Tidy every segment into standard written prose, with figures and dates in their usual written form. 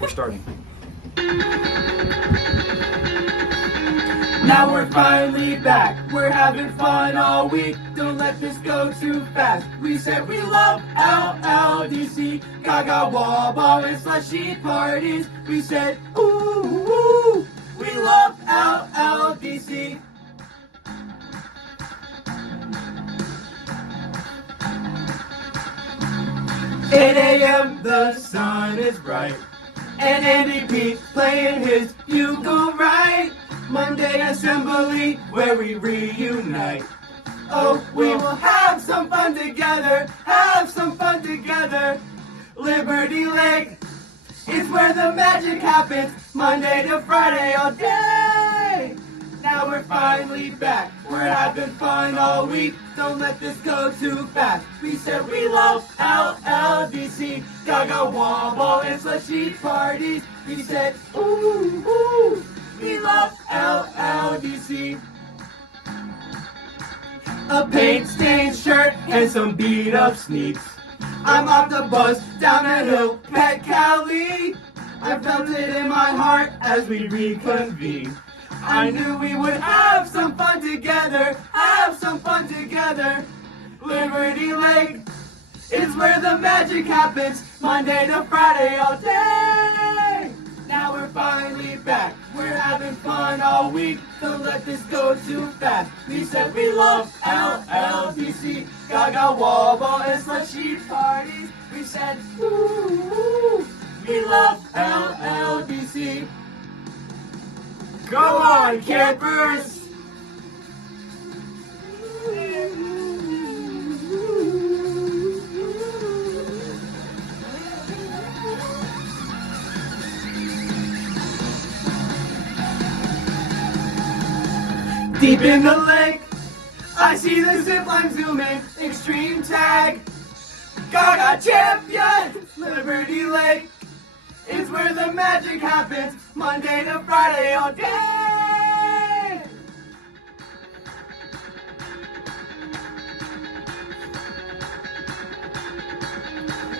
We're starting. Now we're finally back. We're having fun all week. Don't let this go too fast. We said we love LLDC, Gaga wall ball and slushie parties. We said ooh, we love LLDC. "8 a.m. the sun is bright, and Andy P playing his bugle right. Monday assembly where we reunite. Oh, we will have some fun together, have some fun together. Liberty Lake is where the magic happens, Monday to Friday all day. Now we're finally back, we're having fun all week. Don't let this go too fast. We said we love LLDC, Gaga wall ball and slushie parties. We said ooh, we love LLDC. A paint-stained shirt and some beat-up sneaks. I'm off the bus down the hill, pet Callie. I felt it in my heart as we reconvened. I knew we would have some fun together, have some fun together. Liberty Lake is where the magic happens, Monday to Friday all day. Now we're finally back, we're having fun all week. Don't let this go too fast. We said we love LLDC, Gaga wall ball and slushie parties. We said ooh, we love LLDC. Go on, campers! Deep in the lake, I see the zipline zooming, extreme tag. Gaga champion, Liberty Lake. It's where the magic happens, Monday to Friday all day.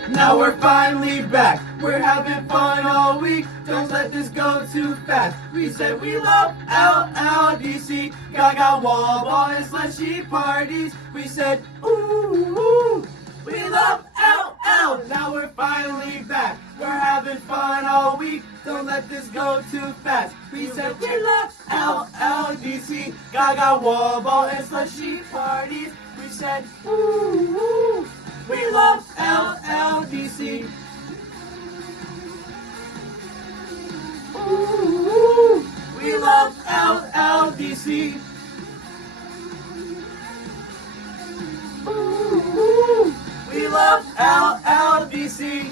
Now we're finally back, we're having fun all week. Don't let this go too fast. We said we love LLDC, Gaga wall ball and slushie parties. We said ooh, we love LL. Now we're finally back, we're having fun all week. Don't let this go too fast. We said we love LLDC, Gaga wall ball and slushie parties. We said ooh, we love LLDC. Ooh, we love LLDC. Ooh, we love LLDC.